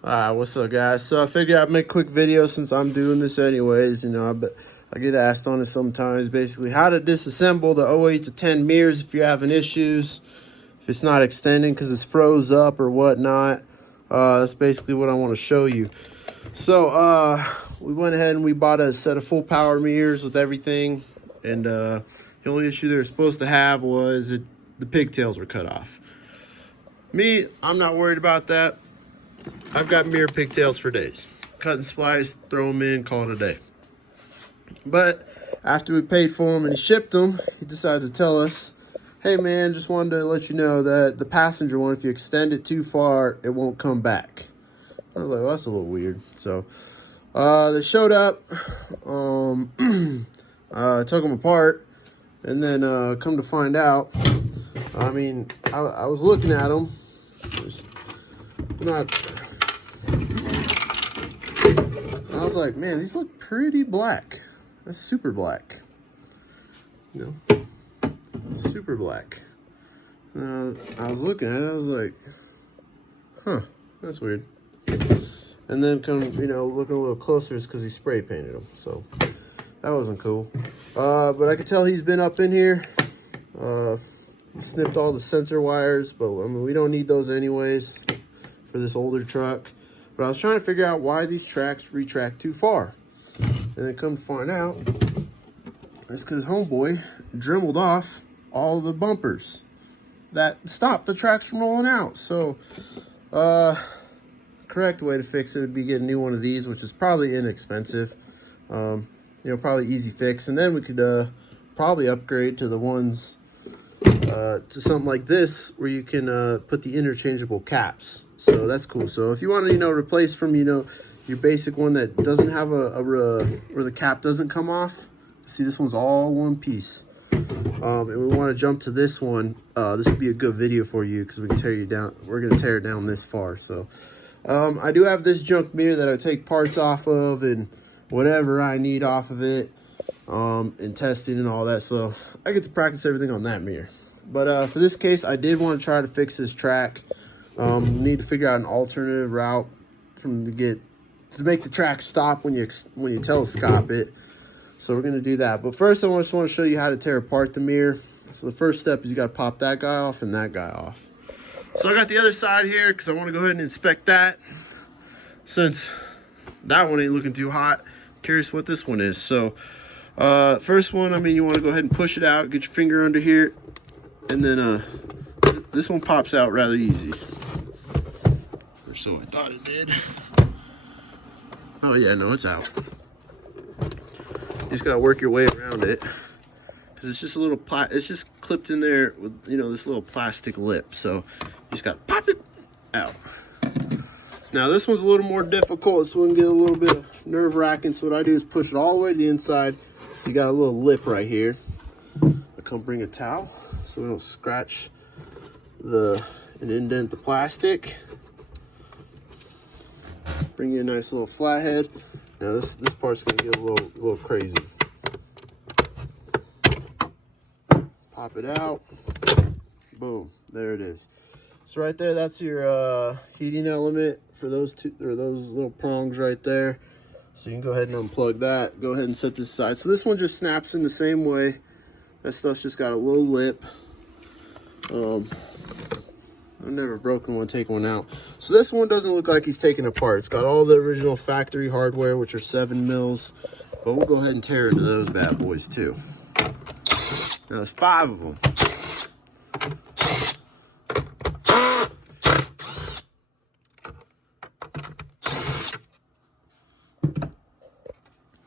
What's up, guys? So I figured I'd make a quick video since I'm doing this anyways. I get asked on it sometimes. Basically, how to disassemble the 08 to 10 mirrors if you're having issues, if it's not extending because it's froze up or whatnot. That's basically what I want to show you. So we went ahead and we bought a set of full power mirrors with everything, and the only issue they were supposed to have was the pigtails were cut off. Me, I'm not worried about that. I've got mirror pigtails for days. Cut and splice, throw them in, call it a day. But after we paid for them and he shipped them, he decided to tell us, hey man, just wanted to let you know that the passenger one, if you extend it too far, it won't come back. I was like, well, that's a little weird. So they showed up, took them apart, and then come to find out, I mean, I was looking at them. I was like, man, these look pretty black. That's super black. You know, super black. I was looking at it, I was like, huh, that's weird. And then looking a little closer is because he spray painted them. So that wasn't cool. But I could tell he's been up in here. He snipped all the sensor wires, but I mean, we don't need those anyways for this older truck. But I was trying to figure out why these tracks retract too far. And then come to find out, it's because homeboy dremeled off all the bumpers that stopped the tracks from rolling out. So, correct way to fix it would be get a new one of these, which is probably inexpensive. Probably easy fix. And then we could probably upgrade to the ones, to something like this where you can put the interchangeable caps. So that's cool. So if you want to, replace from, your basic one that doesn't have where the cap doesn't come off. See, this one's all one piece. And we want to jump to this one. This would be a good video for you because we can tear you down. We're going to tear it down this far. So I do have this junk mirror that I take parts off of and whatever I need off of it, and testing and all that. So I get to practice everything on that mirror. But for this case, I did want to try to fix this track. Need to figure out an alternative route to make the track stop when you telescope it. So we're gonna do that. But first, I just want to show you how to tear apart the mirror. So the first step is you got to pop that guy off and that guy off. So I got the other side here because I want to go ahead and inspect that. Since that one ain't looking too hot, curious what this one is. So first one, you want to go ahead and push it out, get your finger under here, and then this one pops out rather easy. Or so I thought it did. Oh yeah, no, it's out. You just gotta work your way around it because it's just a little it's just clipped in there with this little plastic lip. So you just gotta pop it out. Now this one's a little more difficult. This one get a little bit nerve-wracking. So what I do is push it all the way to the inside. So you got a little lip right here. I come bring a towel so we don't scratch and indent the plastic. Bring you a nice little flathead. Now this part's gonna get a little crazy. Pop it out. Boom. There it is. So right there, that's your heating element for those little prongs right there. So you can go ahead and unplug that. Go ahead and set this aside. So this one just snaps in the same way. That stuff's just got a little lip. I've never broken one, take one out. So this one doesn't look like he's taken apart. It's got all the original factory hardware, which are 7 mils. But we'll go ahead and tear into those bad boys too. Now there's 5 of them.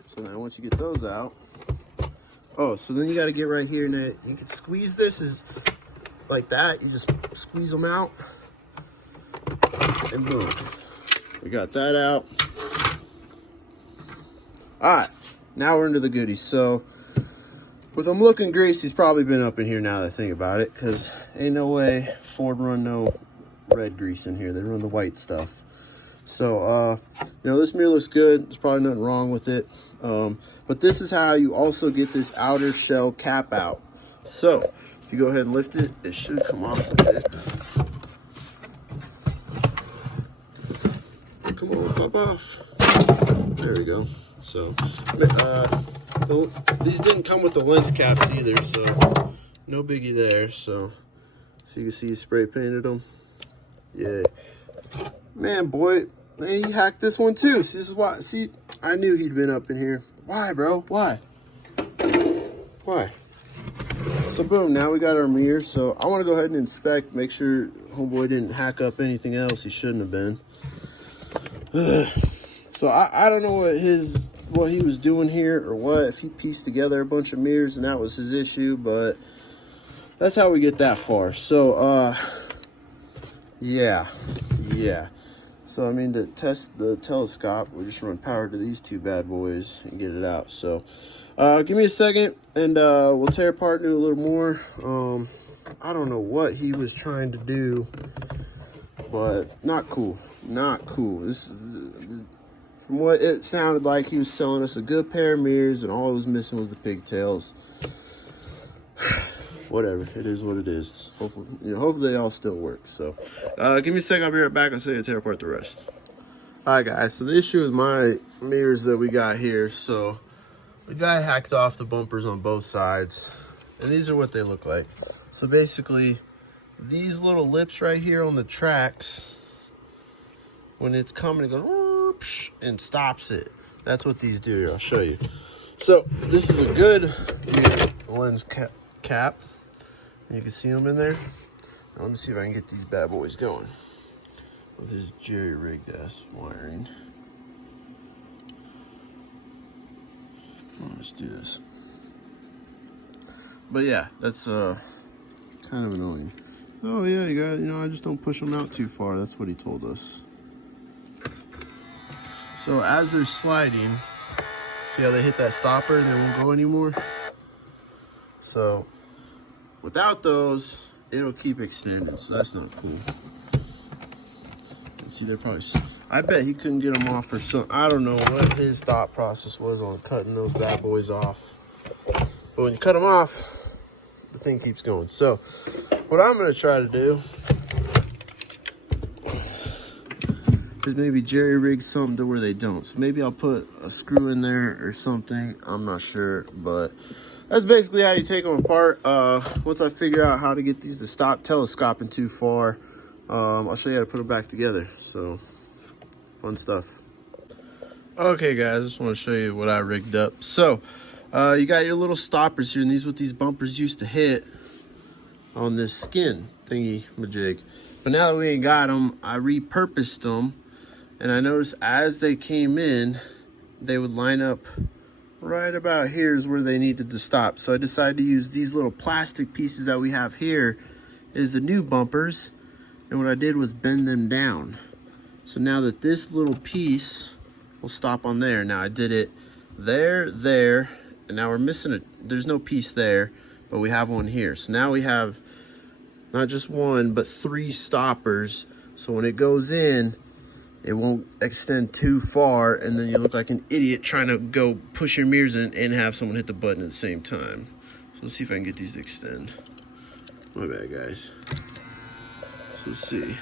So now once you get those out, so then you got to get right here, and you can squeeze this like that. You just squeeze them out, and boom, we got that out. All right, now we're into the goodies. So with them looking greasy, he's probably been up in here now that I think about it, because ain't no way Ford run no red grease in here. They run the white stuff. So this mirror looks good. There's probably nothing wrong with it. But this is how you also get this outer shell cap out. So if you go ahead and lift it, it should come off with it. Come on, pop off. There we go. So, these didn't come with the lens caps either, so no biggie there. So you can see he spray painted them. Yeah. Man, boy, he hacked this one too. See, this is why. See, I knew he'd been up in here. Why, bro? Why? Why? So boom, now we got our mirror. So I want to go ahead and inspect, make sure homeboy didn't hack up anything else he shouldn't have been. So I don't know what he was doing here or what, if he pieced together a bunch of mirrors and that was his issue, but that's how we get that far. So yeah. So I mean, to test the telescope, we just run power to these two bad boys and get it out. So give me a second and we'll tear apart and do a little more. I don't know what he was trying to do, but not cool. Not cool. This is, from what it sounded like, he was selling us a good pair of mirrors and all it was missing was the pigtails. Whatever, it is what it is. Hopefully, hopefully they all still work. So give me a second, I'll be right back. I'll say to tear apart the rest. All right, guys, so the issue with my mirrors that we got here, so the guy hacked off the bumpers on both sides, and these are what they look like. So basically, these little lips right here on the tracks, when it's coming, it goes and stops it. That's what these do here. I'll show you. So this is a good lens cap. You can see them in there. Now, let me see if I can get these bad boys going with this jerry-rigged ass wiring. Let's do this. But yeah, that's kind of annoying. Oh yeah, you got, I just don't push them out too far. That's what he told us. So as they're sliding, see how they hit that stopper and they won't go anymore? So without those, it'll keep extending, so that's not cool. And see, they're probably, I bet he couldn't get them off for some, I don't know what his thought process was on cutting those bad boys off. But when you cut them off, the thing keeps going. So what I'm gonna try to do is maybe jerry-rig something to where they don't. So maybe I'll put a screw in there or something, I'm not sure, but that's basically how you take them apart. Once I figure out how to get these to stop telescoping too far, I'll show you how to put them back together. So, fun stuff. Okay, guys, I just want to show you what I rigged up. So, you got your little stoppers here, and these are what these bumpers used to hit on this skin thingy majig. But now that we ain't got them, I repurposed them, and I noticed as they came in, they would line up right about here is where they needed to stop. So I decided to use these little plastic pieces that we have here as the new bumpers. And what I did was bend them down. So now that this little piece will stop on there. Now I did it there, and now we're missing there's no piece there, but we have one here. So now we have not just one, but 3 stoppers. So when it goes in, it won't extend too far, and then you look like an idiot trying to go push your mirrors in and have someone hit the button at the same time. So let's see if I can get these to extend. My bad, guys. So let's see.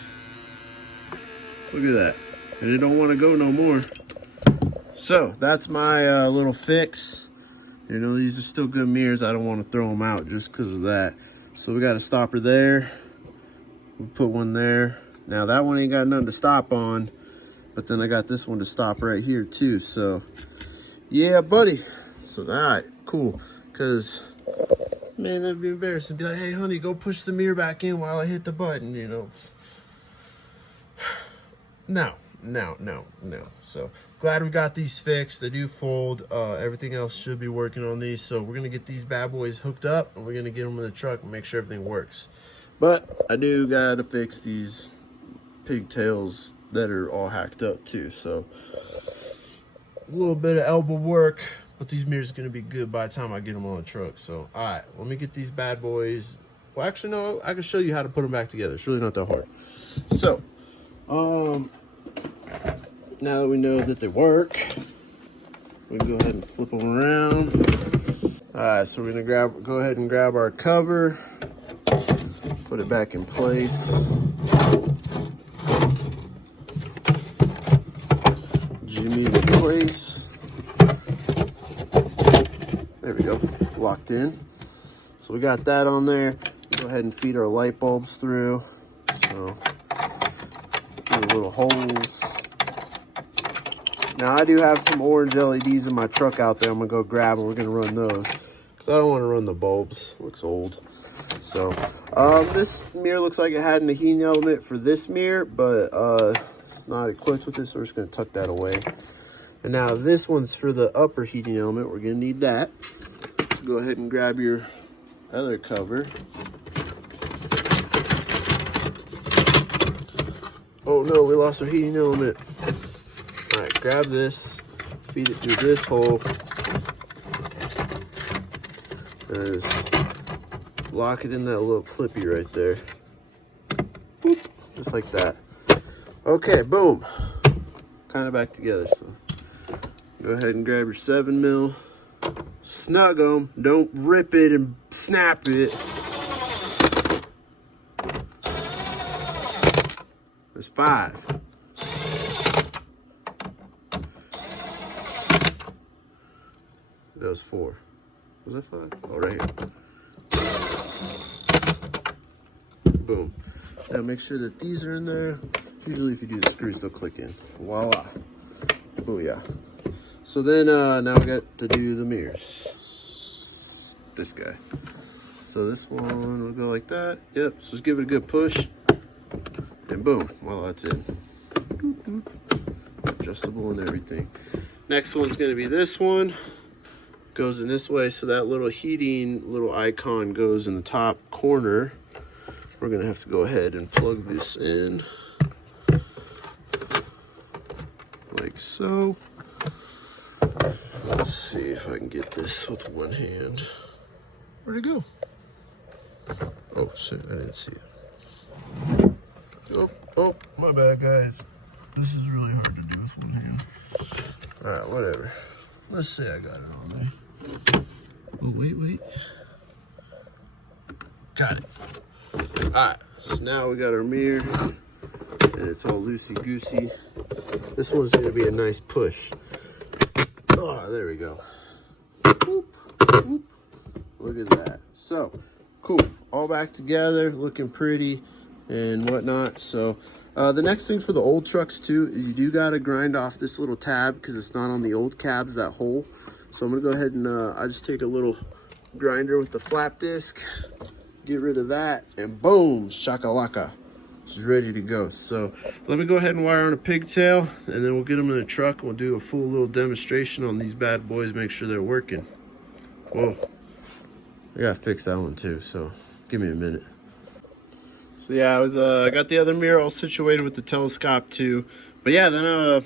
Look at that. And it don't want to go no more. So that's my little fix. These are still good mirrors. I don't want to throw them out just because of that. So we got a stopper there. We put one there. Now that one ain't got nothing to stop on. But then I got this one to stop right here too. So yeah, buddy. So all right, cool. Because man, that'd be embarrassing. Be like, hey honey, go push the mirror back in while I hit the button, No. So glad we got these fixed. They do fold. Everything else should be working on these. So we're gonna get these bad boys hooked up and we're gonna get them in the truck and make sure everything works. But I do gotta fix these pigtails that are all hacked up too. So a little bit of elbow work, but these mirrors are gonna be good by the time I get them on the truck. So all right, let me get these bad boys. Well, actually no, I can show you how to put them back together. It's really not that hard. So now that we know that they work, we can go ahead and flip them around. All right, so we're gonna go ahead and grab our cover, put it back in place. jimmy it in place. There we go, locked in. So we got that on there. Go ahead and feed our light bulbs through. So do the little holes. Now I do have some orange LEDs in my truck out there. I'm gonna go grab them. We're gonna run those because I don't want to run the bulbs. It looks old. So this mirror looks like it had a heating element for this mirror, but it's not equipped with this, so we're just gonna tuck that away. And now this one's for the upper heating element. We're gonna need that. So go ahead and grab your other cover. Oh no, we lost our heating element. All right, grab this, feed it through this hole, and just lock it in that little clippy right there. Boop, just like that. Okay, boom. Kind of back together. So go ahead and grab your 7mm. Snug them. Don't rip it and snap it. There's 5. That was 4. Was that 5? Oh, right here. Boom. Now make sure that these are in there. Usually if you do the screws, they'll click in. Voila. Booyah. So then now we got to do the mirrors. This guy. So this one will go like that. Yep. So just give it a good push. And boom. Voila, that's it. Adjustable and everything. Next one's going to be this one. Goes in this way. So that little heating little icon goes in the top corner. We're going to have to go ahead and plug this in. Like so. Let's see if I can get this with one hand. Where'd it go? Oh, shit, I didn't see it. Oh, my bad, guys. This is really hard to do with one hand. All right, whatever. Let's say I got it on there. Oh, wait. Got it. All right, so now we got our mirror, and it's all loosey-goosey. This one's gonna be a nice push. Oh, there we go. Whoop, whoop. Look at that. So, cool. All back together, looking pretty and whatnot. So, the next thing for the old trucks too is you do gotta grind off this little tab because it's not on the old cabs, that hole. So I'm gonna go ahead and I just take a little grinder with the flap disc, get rid of that, and boom, shakalaka. She's ready to go. So let me go ahead and wire on a pigtail, and then we'll get them in the truck and we'll do a full little demonstration on these bad boys, make sure they're working. Whoa, I gotta fix that one too, so give me a minute. So yeah, I got the other mirror all situated with the telescope too. But yeah, then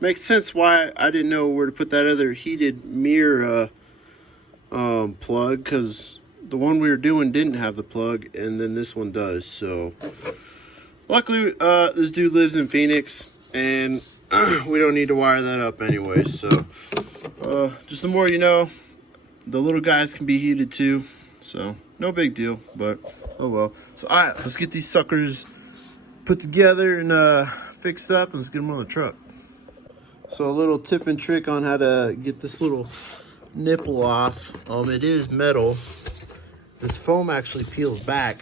makes sense why I didn't know where to put that other heated mirror plug, because the one we were doing didn't have the plug, and then this one does. So luckily, this dude lives in Phoenix, and we don't need to wire that up anyway. So just the more you know, the little guys can be heated too. So no big deal, but oh well. So all right, let's get these suckers put together and fixed up, and let's get them on the truck. So a little tip and trick on how to get this little nipple off. It is metal. This foam actually peels back,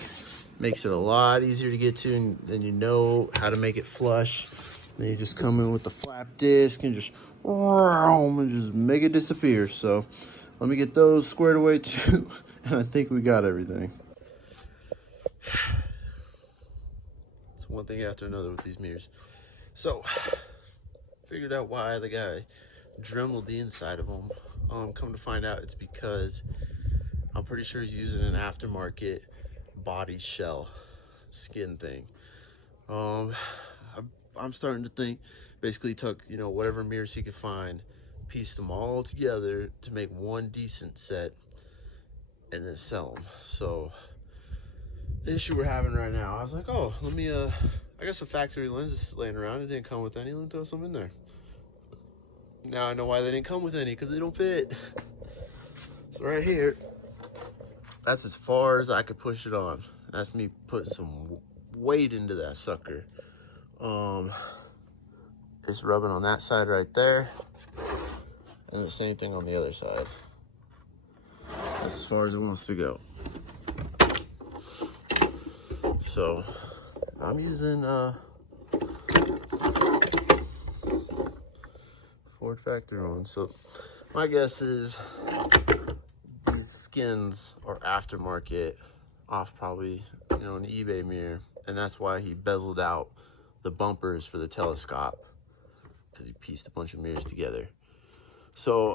makes it a lot easier to get to, and then you know how to make it flush. Then you just come in with the flap disc and just make it disappear. So let me get those squared away too. I think we got everything. It's one thing after another with these mirrors. So figured out why the guy dremeled the inside of them. Come to find out, it's because I'm pretty sure he's using an aftermarket body shell skin thing. I'm starting to think basically took, whatever mirrors he could find, pieced them all together to make one decent set and then sell them. So the issue we're having right now, I was like, oh, let me I got some factory lenses laying around. It didn't come with any. Let me throw some in there. Now I know why they didn't come with any, because they don't fit. So right here, that's as far as I could push it on. That's me putting some weight into that sucker. Because It's rubbing on that side right there. And the same thing on the other side. That's as far as it wants to go. So I'm using Ford factory on. So my guess is these skins are aftermarket off probably, you know, an eBay mirror. And that's why he bezeled out the bumpers for the telescope, because he pieced a bunch of mirrors together. So,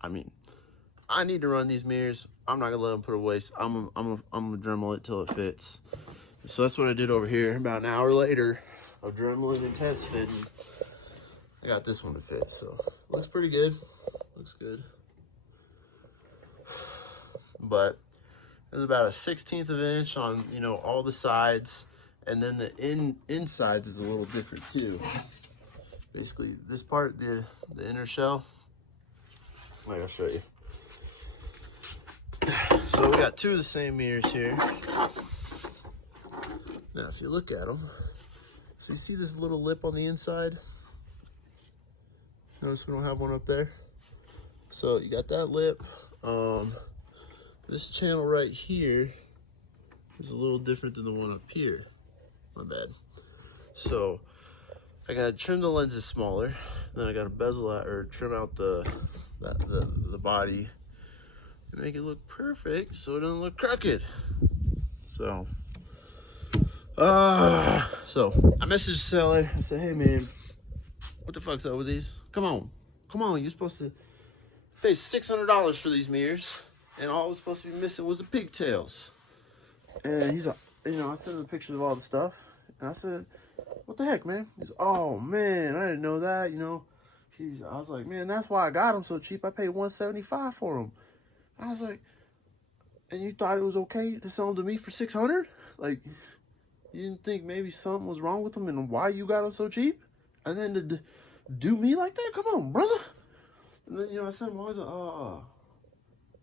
I mean, I need to run these mirrors. I'm not gonna let them put a waste. I'm gonna Dremel it till it fits. So that's what I did over here. About an hour later of Dremeling and test fitting, I got this one to fit. So looks pretty good. Looks good. But there's about a 1/16 of an inch on, you know, all the sides, and then the insides is a little different too. Basically, this part, the inner shell, I'll show you. So we got two of the same mirrors here. Now, if you look at them, so you see this little lip on the inside? Notice we don't have one up there. So you got that lip. This channel right here is a little different than the one up here. My bad. So I gotta trim the lenses smaller. Then I gotta bezel out or trim out the body and make it look perfect so it doesn't look crooked. So I messaged the seller. I said, hey man, what the fuck's up with these? Come on, you're supposed to pay $600 for these mirrors, and all was supposed to be missing was the pigtails. And he's like, you know, I sent him pictures of all the stuff, and I said, what the heck, man? He's, oh man, I didn't know that, you know. I was like, man, that's why I got them so cheap. I paid $175 for them. I was like, and you thought it was okay to sell them to me for $600? Like, you didn't think maybe something was wrong with them and why you got them so cheap? And then to do me like that? Come on, brother. And then, you know, I sent him always like, oh,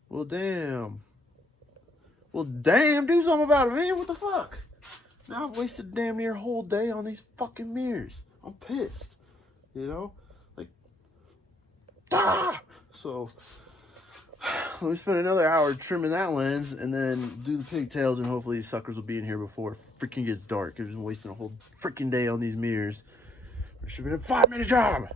well, damn. Well, damn, do something about it, man. What the fuck? Now I've wasted damn near a whole day on these fucking mirrors. I'm pissed, you know? Like, So, we spent another hour trimming that lens and then do the pigtails, and hopefully these suckers will be in here before it freaking gets dark. I've been wasting a whole freaking day on these mirrors. It should have been a 5-minute job.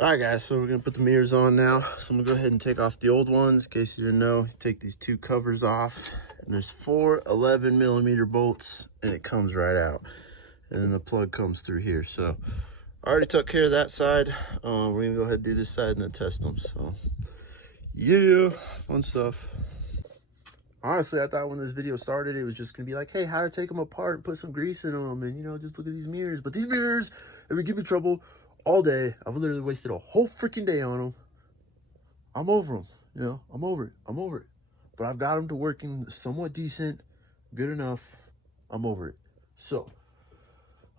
Alright guys, so we're going to put the mirrors on now. So I'm going to go ahead and take off the old ones. In case you didn't know, you take these two covers off. And there's 4 11mm bolts, and it comes right out. And then the plug comes through here. So I already took care of that side. We're going to go ahead and do this side and then test them. So yeah, fun stuff. Honestly, I thought when this video started, it was just going to be like, hey, how to take them apart and put some grease in them. And, you know, just look at these mirrors. But these mirrors, if we give me trouble all day, I've literally wasted a whole freaking day on them. I'm over them. You know, I'm over it. But I've got them to working somewhat decent, good enough. I'm over it. So,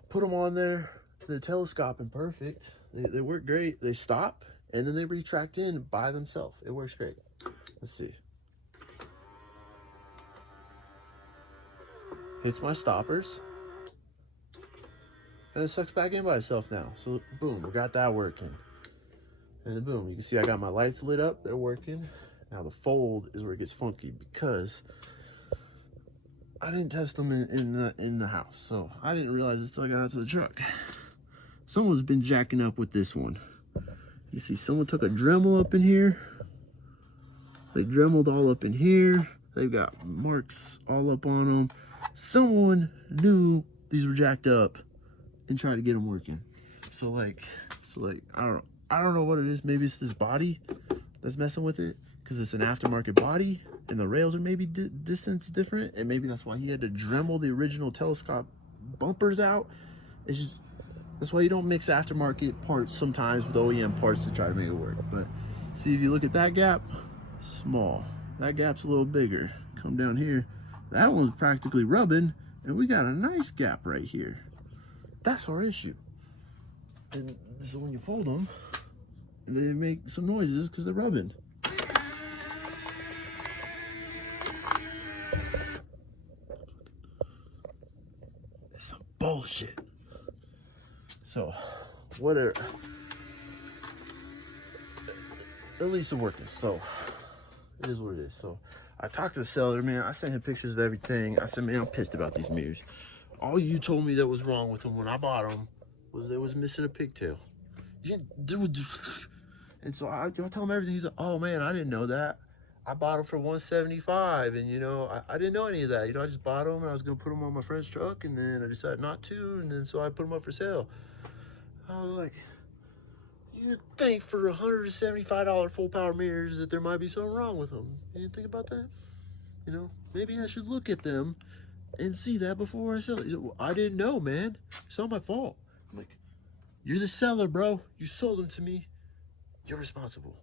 put them on there. They're telescoping perfect. They work great. They stop, and then they retract in by themselves. It works great. Let's see. Hits my stoppers. And it sucks back in by itself now. So, boom, we got that working. And then, boom, you can see I got my lights lit up. They're working. Now, the fold is where it gets funky because I didn't test them in the house. So, I didn't realize it until I got out to the truck. Someone's been jacking up with this one. You see, someone took a Dremel up in here. They Dremeled all up in here. They've got marks all up on them. Someone knew these were jacked up and tried to get them working. So like, I don't know what it is. Maybe it's this body that's messing with it, because it's an aftermarket body and the rails are maybe distance different, and maybe that's why he had to Dremel the original telescope bumpers out. It's just, that's why you don't mix aftermarket parts sometimes with OEM parts to try to make it work. But see, if you look at that gap, small. That gap's a little bigger. Come down here, that one's practically rubbing, and we got a nice gap right here. That's our issue. And so when you fold them, they make some noises because they're rubbing. bullshit. So, whatever. At least it's working. So, it is what it is. So, I talked to the seller, man. I sent him pictures of everything. I said, man, I'm pissed about these mirrors. All you told me that was wrong with them when I bought them was they was missing a pigtail. Dude. And so I tell him everything. He's like, oh, man, I didn't know that. I bought them for $175, and, you know, I didn't know any of that. You know, I just bought them, and I was going to put them on my friend's truck, and then I decided not to, and then so I put them up for sale. I was like, you'd think for $175 full power mirrors that there might be something wrong with them. You didn't think about that? You know, maybe I should look at them and see that before I sell it. Well, I didn't know, man. It's not my fault. I'm like, you're the seller, bro. You sold them to me. You're responsible.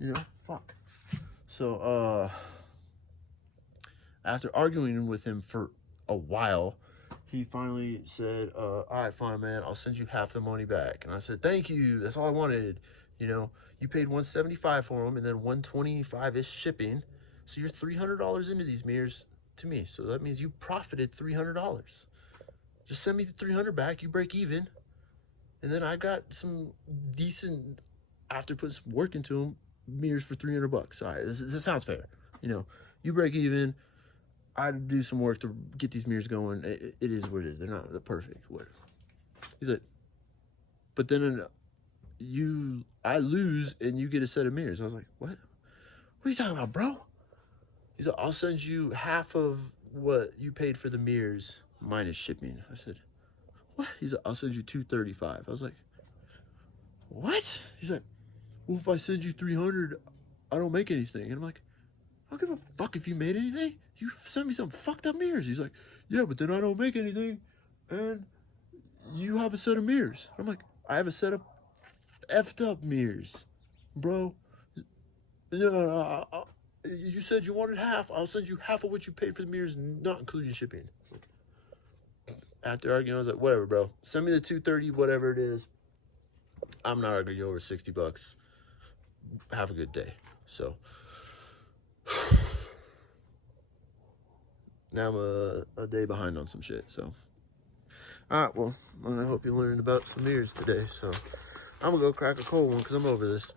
You know, fuck. So, after arguing with him for a while, he finally said, all right, fine, man, I'll send you half the money back. And I said, thank you. That's all I wanted. You know, you paid $175 for them and then $125-ish shipping. So you're $300 into these mirrors to me. So that means you profited $300. Just send me the $300 back. You break even. And then I got some decent, after putting some work into them, mirrors for $300. All right, this sounds fair. You know, you break even. I do some work to get these mirrors going. It is what it is. They're not the perfect. What? He's like, but then I lose and you get a set of mirrors. I was like, what? What are you talking about, bro? He's like, I'll send you half of what you paid for the mirrors minus shipping. I said, what? He's like, I'll send you $235. I was like, what? He's like, well, if I send you $300, I don't make anything. And I'm like, I don't give a fuck if you made anything. You sent me some fucked up mirrors. He's like, yeah, but then I don't make anything, and you have a set of mirrors. I'm like, I have a set of effed up mirrors, bro. No, you said you wanted half. I'll send you half of what you paid for the mirrors, not including shipping. After arguing, I was like, whatever, bro. Send me the $230, whatever it is. I'm not arguing you over $60. Have a good day. So now I'm a day behind on some shit. So, all right, well, I hope you learned about some mirrors today. So I'm gonna go crack a cold one because I'm over this.